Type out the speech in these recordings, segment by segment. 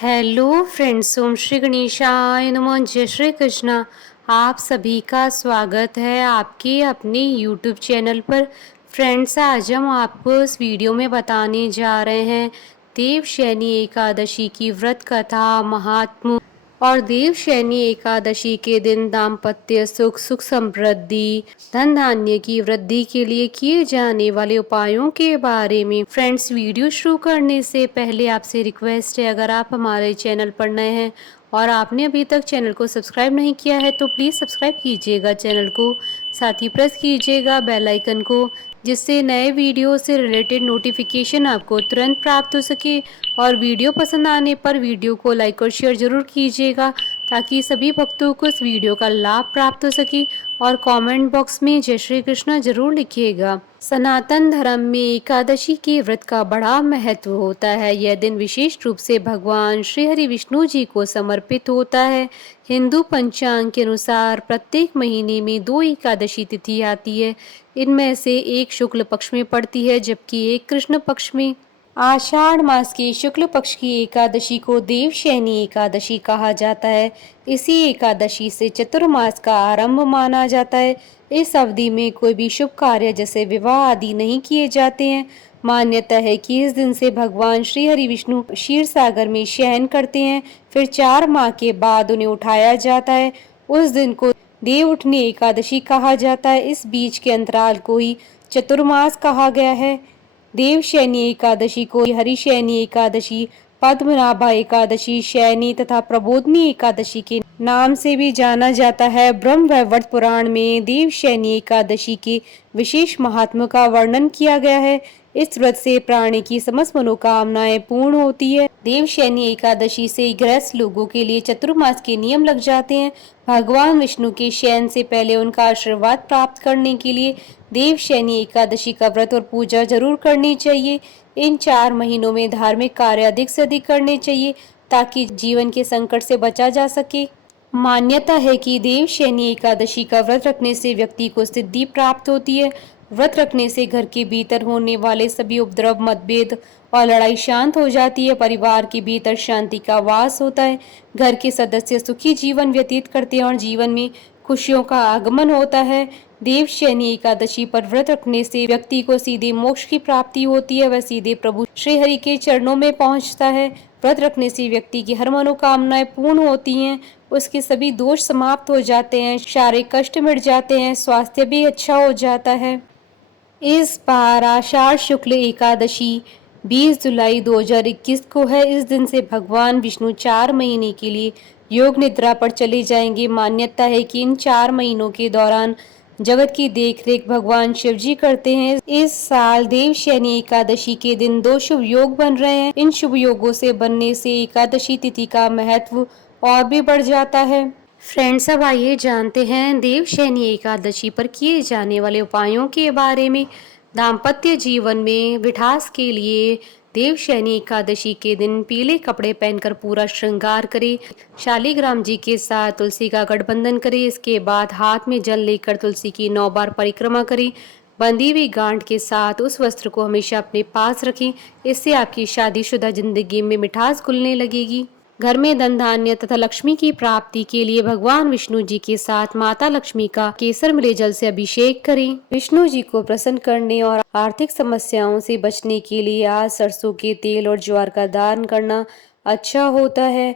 Hello friends, ओम श्री गणेशाय नमः। जय श्री कृष्णा। आप सभी का स्वागत है आपके अपने यूट्यूब चैनल पर। फ्रेंड्स, आज हम आपको इस वीडियो में बताने जा रहे हैं देवशयनी एकादशी की व्रत कथा महात्म्य और देवशयनी एकादशी के दिन दाम्पत्य सुख, सुख समृद्धि, धन धान्य की वृद्धि के लिए किए जाने वाले उपायों के बारे में। फ्रेंड्स, वीडियो शुरू करने से पहले आपसे रिक्वेस्ट है, अगर आप हमारे चैनल पर नए हैं और आपने अभी तक चैनल को सब्सक्राइब नहीं किया है तो प्लीज़ सब्सक्राइब कीजिएगा चैनल को, साथ ही प्रेस कीजिएगा बेल आइकन को, जिससे नए वीडियो से रिलेटेड नोटिफिकेशन आपको तुरंत प्राप्त हो सके। और वीडियो पसंद आने पर वीडियो को लाइक और शेयर ज़रूर कीजिएगा ताकि सभी भक्तों को इस वीडियो का लाभ प्राप्त हो सके। और कमेंट बॉक्स में जय श्री कृष्णा जरूर लिखिएगा। सनातन धर्म में एकादशी के व्रत का बड़ा महत्व होता है। यह दिन विशेष रूप से भगवान श्री हरि विष्णु जी को समर्पित होता है। हिंदू पंचांग के अनुसार प्रत्येक महीने में 2 एकादशी तिथि आती है। इनमें से एक शुक्ल पक्ष में पड़ती है जबकि एक कृष्ण पक्ष में। आषाढ़ मास की शुक्ल पक्ष की एकादशी को देवशयनी एकादशी कहा जाता है। इसी एकादशी से चतुर्मास का आरंभ माना जाता है। इस अवधि में कोई भी शुभ कार्य जैसे विवाह आदि नहीं किए जाते हैं। मान्यता है कि इस दिन से भगवान श्री हरि विष्णु क्षीर सागर में शयन करते हैं, फिर 4 माह के बाद उन्हें उठाया जाता है। उस दिन को देव उठनी एकादशी कहा जाता है। इस बीच के अंतराल को ही चतुर्मास कहा गया है। देवशयनी एकादशी को हरिशयनी एकादशी, पद्मनाभा एकादशी, शयनी तथा प्रबोधनी एकादशी के नाम से भी जाना जाता है। ब्रह्म वैवर्त पुराण में देवशयनी एकादशी के विशेष महात्म्य का वर्णन किया गया है। इस व्रत से प्राणी की समस्त मनोकामनाएं पूर्ण होती है। देवशयनी एकादशी से गृहस्थ लोगों के लिए चतुर्मास के नियम लग जाते हैं। भगवान विष्णु के शयन से पहले उनका आशीर्वाद प्राप्त करने के लिए देवशयनी एकादशी का व्रत और पूजा जरूर करनी चाहिए। इन 4 महीनों में धार्मिक कार्य अधिक से अधिक करने चाहिए ताकि जीवन के संकट से बचा जा सके। मान्यता है कि देवशयनी एकादशी का व्रत रखने से व्यक्ति को सिद्धि प्राप्त होती है। व्रत रखने से घर के भीतर होने वाले सभी उपद्रव, मतभेद और लड़ाई शांत हो जाती है। परिवार के भीतर शांति का वास होता है। घर के सदस्य सुखी जीवन व्यतीत करते हैं और जीवन में खुशियों का आगमन होता है। देवशयनी एकादशी पर व्रत रखने से व्यक्ति को सीधे मोक्ष की प्राप्ति होती है। वह सीधे प्रभु श्री हरि के चरणों में पहुंचता है। व्रत रखने से व्यक्ति की हर मनोकामनाएं पूर्ण होती हैं। उसके सभी दोष समाप्त हो जाते हैं, शारीरिक कष्ट मिट जाते हैं, स्वास्थ्य भी अच्छा हो जाता है। इस बार आषाढ़ शुक्ल एकादशी 20 जुलाई 2021 को है। इस दिन से भगवान विष्णु 4 महीने के लिए योग निद्रा पर चले जाएंगे। मान्यता है कि इन 4 महीनों के दौरान जगत की देखरेख भगवान शिव जी करते हैं। इस साल देवशयनी एकादशी के दिन 2 शुभ योग बन रहे हैं। इन शुभ योगों से बनने से एकादशी तिथि का महत्व और भी बढ़ जाता है। फ्रेंड्स, अब आइए जानते हैं देवशयनी एकादशी पर किए जाने वाले उपायों के बारे में। दाम्पत्य जीवन में मिठास के लिए देवशयनी एकादशी के दिन पीले कपड़े पहनकर पूरा श्रृंगार करें। शालिग्राम जी के साथ तुलसी का गठबंधन करें। इसके बाद हाथ में जल लेकर तुलसी की 9 बार परिक्रमा करें। बंधी हुई गांठ के साथ उस वस्त्र को हमेशा अपने पास रखें। इससे आपकी शादीशुदा जिंदगी में मिठास घुलने लगेगी। घर में धन धान्य तथा लक्ष्मी की प्राप्ति के लिए भगवान विष्णु जी के साथ माता लक्ष्मी का केसर मिले जल से अभिषेक करें। विष्णु जी को प्रसन्न करने और आर्थिक समस्याओं से बचने के लिए आज सरसों के तेल और ज्वार का दान करना अच्छा होता है।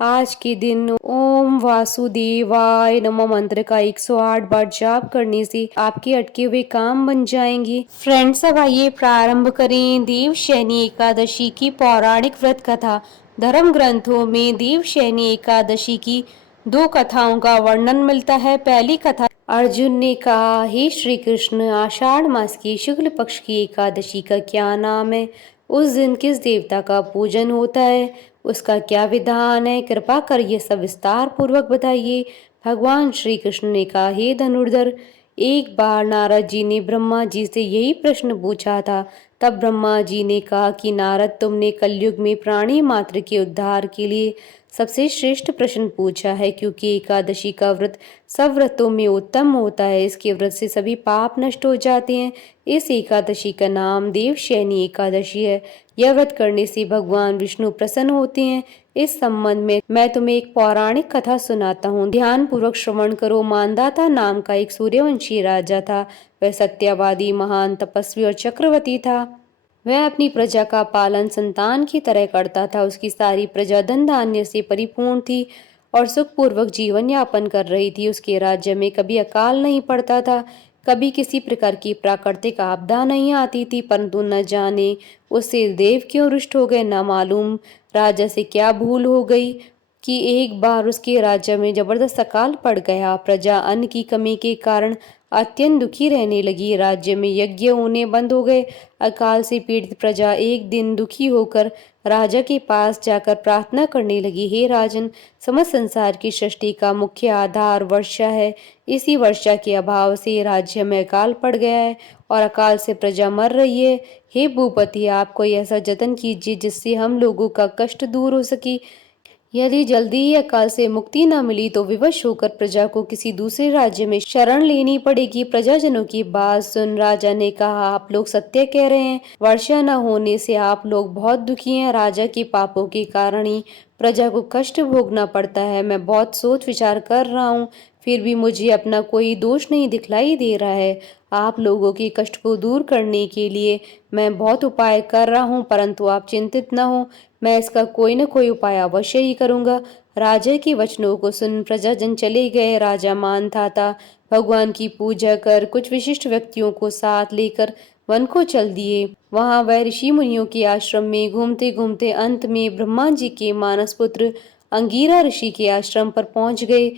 आज के दिन ओम वासुदेवाय नमः मंत्र का 108 बार जाप करने से आपके अटके हुए काम बन जाएंगे। फ्रेंड्स, अब आइए प्रारंभ करें देवशयनी एकादशी की पौराणिक व्रत कथा। धर्म ग्रंथों में देवशयनी एकादशी की 2 कथाओं का वर्णन मिलता है। पहली कथा, अर्जुन ने कहा, हे श्री कृष्ण, आषाढ़ मास की शुक्ल पक्ष की एकादशी का क्या नाम है? उस दिन किस देवता का पूजन होता है? उसका क्या विधान है? कृपा कर यह सब विस्तार पूर्वक बताइए। भगवान श्री कृष्ण ने कहा, हे धनुर्धर, एक बार नारद जी ने ब्रह्मा जी से यही प्रश्न पूछा था। तब ब्रह्मा जी ने कहा कि नारद, तुमने कलयुग में प्राणी मात्र के उद्धार के लिए सबसे श्रेष्ठ प्रश्न पूछा है, क्योंकि एकादशी का व्रत सब व्रतों में उत्तम होता है। इसके व्रत से सभी पाप नष्ट हो जाते हैं। इस एकादशी का नाम देवशयनी एकादशी है। यह व्रत करने से भगवान विष्णु प्रसन्न होते हैं। इस संबंध में मैं तुम्हें एक पौराणिक कथा सुनाता हूँ, ध्यान पूर्वक श्रवण करो। मानदाता नाम का एक सूर्यवंशी राजा था। वह सत्यवादी, महान तपस्वी और चक्रवर्ती था। वह अपनी प्रजा का पालन संतान की तरह करता था। उसकी सारी प्रजा धन धान्य से परिपूर्ण थी और सुखपूर्वक जीवन यापन कर रही थी। उसके राज्य में कभी अकाल नहीं पड़ता था, कभी किसी प्रकार की प्राकृतिक आपदा नहीं आती थी। परंतु न जाने उससे देव क्यों रुष्ट हो गए, न मालूम राजा से क्या भूल हो गई कि एक बार उसके राज्य में जबरदस्त अकाल पड़ गया। प्रजा अन्न की कमी के कारण अत्यंत दुखी रहने लगी। राज्य में यज्ञ होने बंद हो गए। अकाल से पीड़ित प्रजा एक दिन दुखी होकर राजा के पास जाकर प्रार्थना करने लगी, हे राजन, समस्त संसार की सृष्टि का मुख्य आधार वर्षा है। इसी वर्षा के अभाव से राज्य में अकाल पड़ गया है और अकाल से प्रजा मर रही है। हे भूपति, आप कोई ऐसा जतन कीजिए जिससे हम लोगों का कष्ट दूर हो सके। यदि जल्दी ही अकाल से मुक्ति न मिली तो विवश होकर प्रजा को किसी दूसरे राज्य में शरण लेनी पड़ेगी। प्रजाजनों की बात सुन राजा ने कहा, आप लोग सत्य कह रहे हैं। वर्षा न होने से आप लोग बहुत दुखी हैं। राजा के पापों के कारण ही प्रजा को कष्ट भोगना पड़ता है। मैं बहुत सोच विचार कर रहा हूँ, फिर भी मुझे अपना कोई दोष नहीं दिखलाई दे रहा है। आप लोगों के कष्ट को दूर करने के लिए मैं बहुत उपाय कर रहा हूँ, परंतु आप चिंतित न हो, मैं इसका कोई न कोई उपाय अवश्य ही करूंगा। राजा के वचनों को सुन प्रजाजन चले गए। राजा मानधाता भगवान की पूजा कर कुछ विशिष्ट व्यक्तियों को साथ लेकर वन को चल दिए। वहां वह ऋषि मुनियों के आश्रम में घूमते घूमते अंत में ब्रह्मा जी के मानस पुत्र अंगीरा ऋषि के आश्रम पर पहुंच गए।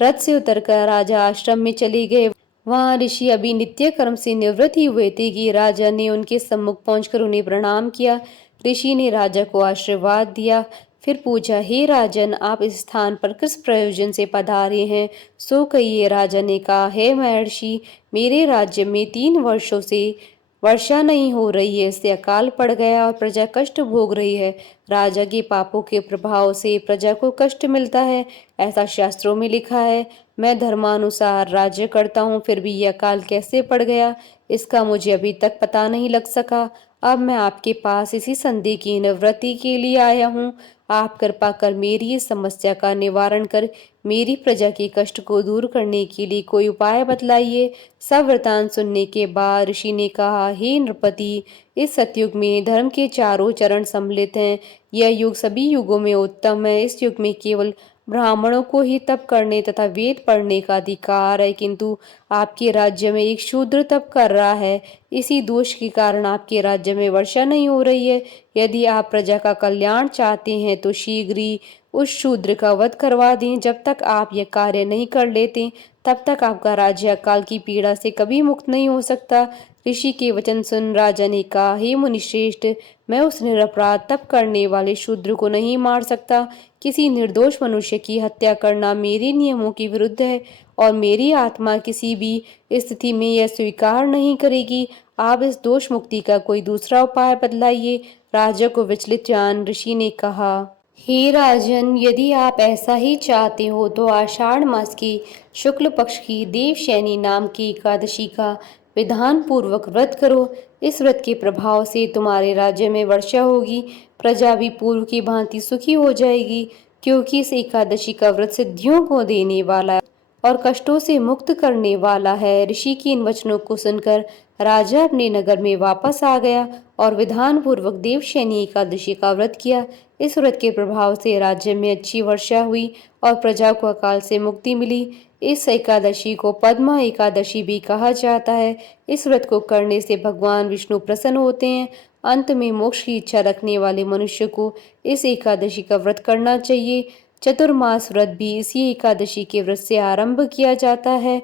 रथ से उतरकर राजा आश्रम में चले गए। वहां ऋषि अभी नित्य कर्म से निवृत्त ही हुए थे कि राजा ने उनके सम्मुख पहुंचकर उन्हें प्रणाम किया। ऋषि ने राजा को आशीर्वाद दिया, फिर पूछा, हे राजन, आप इस स्थान पर किस प्रयोजन से पधारे हैं, सो कहिए। राजा ने कहा, हे महर्षि, मेरे राज्य में 3 वर्षों से वर्षा नहीं हो रही है, इससे अकाल पड़ गया और प्रजा कष्ट भोग रही है। राजा के पापों के प्रभाव से प्रजा को कष्ट मिलता है, ऐसा शास्त्रों में लिखा है। मैं धर्मानुसार राज्य करता हूँ, फिर भी यह अकाल कैसे पड़ गया, इसका मुझे अभी तक पता नहीं लग सका। अब मैं आपके पास इसी संदेह की निवृत्ति के लिए आया हूँ। आप कृपा कर मेरी इस समस्या का निवारण कर मेरी प्रजा के कष्ट को दूर करने के लिए कोई उपाय बतलाइए। सब वृतांत सुनने के बाद ऋषि ने कहा, हे नृपति, इस सतयुग में धर्म के चारों चरण सम्मिलित हैं। यह युग सभी युगों में उत्तम है। इस युग में केवल ब्राह्मणों को ही तप करने तथा वेद पढ़ने का अधिकार है, किंतु आपके राज्य में एक शूद्र तप कर रहा है। इसी दोष के कारण आपके राज्य में वर्षा नहीं हो रही है। यदि आप प्रजा का कल्याण चाहते हैं तो शीघ्र ही उस शूद्र का वध करवा दें। जब तक आप यह कार्य नहीं कर लेते तब तक आपका राज्य अकाल की पीड़ा से कभी मुक्त नहीं हो सकता। ऋषि के वचन सुन राजा ने कहा, हे मुनिश्रेष्ठ, मैं उस निरपराध तप करने वाले शूद्र को नहीं मार सकता। किसी निर्दोष मनुष्य की हत्या करना मेरे नियमों के विरुद्ध है और मेरी आत्मा किसी भी स्थिति में यह स्वीकार नहीं करेगी। आप इस दोष मुक्ति का कोई दूसरा उपाय बतलाइए। राजा को विचलित जान ऋषि ने कहा, हे राजन, यदि आप ऐसा ही चाहते हो तो आषाढ़ मास की शुक्ल पक्ष की देवशैनी नाम की एकादशी का विधान पूर्वक व्रत करो। इस व्रत के प्रभाव से तुम्हारे राज्य में वर्षा होगी, प्रजा भी पूर्व की भांति सुखी हो जाएगी, क्योंकि इस एकादशी का व्रत सिद्धियों को देने वाला है और कष्टों से मुक्त करने वाला है। ऋषि के इन वचनों को सुनकर राजा अपने नगर में वापस आ गया और विधान पूर्वक देवशैनी एकादशी का व्रत किया। इस व्रत के प्रभाव से राज्य में अच्छी वर्षा हुई और प्रजा को अकाल से मुक्ति मिली। इस एकादशी को पद्मा एकादशी भी कहा जाता है। इस व्रत को करने से भगवान विष्णु प्रसन्न होते हैं। अंत में मोक्ष की इच्छा रखने वाले मनुष्य को इस एकादशी का व्रत करना चाहिए। चतुर्मास व्रत भी इसी एकादशी के व्रत से आरंभ किया जाता है।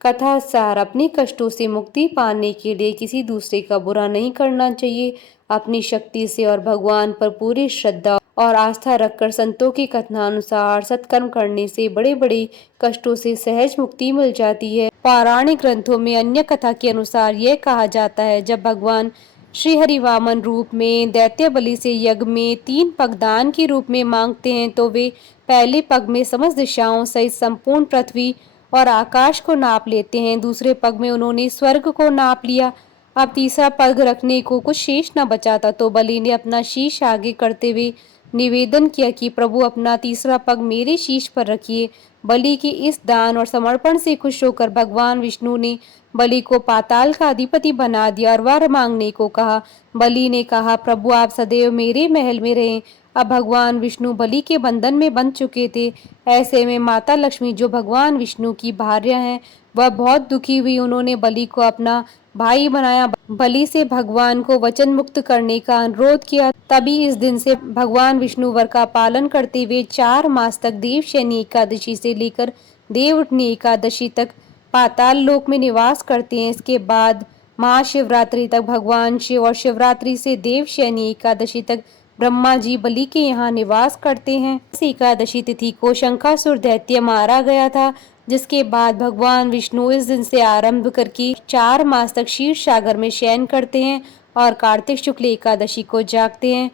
कथा सार, अपने कष्टों से मुक्ति पाने के लिए किसी दूसरे का बुरा नहीं करना चाहिए। अपनी शक्ति से और भगवान पर पूरी श्रद्धा और आस्था रखकर संतों के कथनानुसार सत्कर्म करने से बड़े बड़े कष्टों से सहज मुक्ति मिल जाती है। पौराणिक ग्रंथों में अन्य कथा के अनुसार यह कहा जाता है, जब भगवान श्री हरि वामन रूप में दैत्य बलि से यज्ञ में 3 पग दान के रूप में मांगते हैं तो वे पहले पग में समस्त दिशाओं सहित संपूर्ण पृथ्वी और आकाश को नाप लेते हैं। दूसरे पग में उन्होंने स्वर्ग को नाप लिया। अब तीसरा पग रखने को कुछ शेष न बचा था, तो बलि ने अपना शीश आगे करते हुए निवेदन किया कि प्रभु अपना तीसरा पग मेरे शीश पर रखिए। बलि के इस दान और समर्पण से खुश होकर भगवान विष्णु ने बलि को पाताल का अधिपति बना दिया और वर मांगने को कहा। बलि ने कहा, प्रभु आप सदैव मेरे महल में रहें। अब भगवान विष्णु बलि के बंधन में बंध चुके थे। ऐसे में माता लक्ष्मी, जो भगवान विष्णु की भार्या हैं, वह बहुत दुखी हुई। उन्होंने बलि को अपना भाई बनाया। बलि से भगवान को वचन मुक्त करने का अनुरोध किया। तभी इस दिन से भगवान विष्णु वर का पालन करते हुए 4 मास तक देवशयनी एकादशी से लेकर देवउठनी एकादशी तक पाताल लोक में निवास करते हैं। इसके बाद महाशिवरात्रि तक भगवान शिव और शिवरात्रि से देवशयनी एकादशी तक ब्रह्मा जी बलि के यहाँ निवास करते हैं। इस एकादशी तिथि को शंखासुर दैत्य मारा गया था, जिसके बाद भगवान विष्णु इस दिन से आरंभ करके 4 मास तक क्षीर सागर में शयन करते हैं और कार्तिक शुक्ल एकादशी को जागते हैं।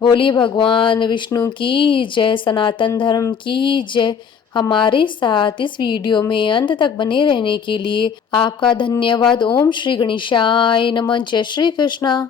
बोली भगवान विष्णु की जय, सनातन धर्म की जय। हमारे साथ इस वीडियो में अंत तक बने रहने के लिए आपका धन्यवाद। ओम श्री गणेशाय नमः। जय श्री कृष्णा।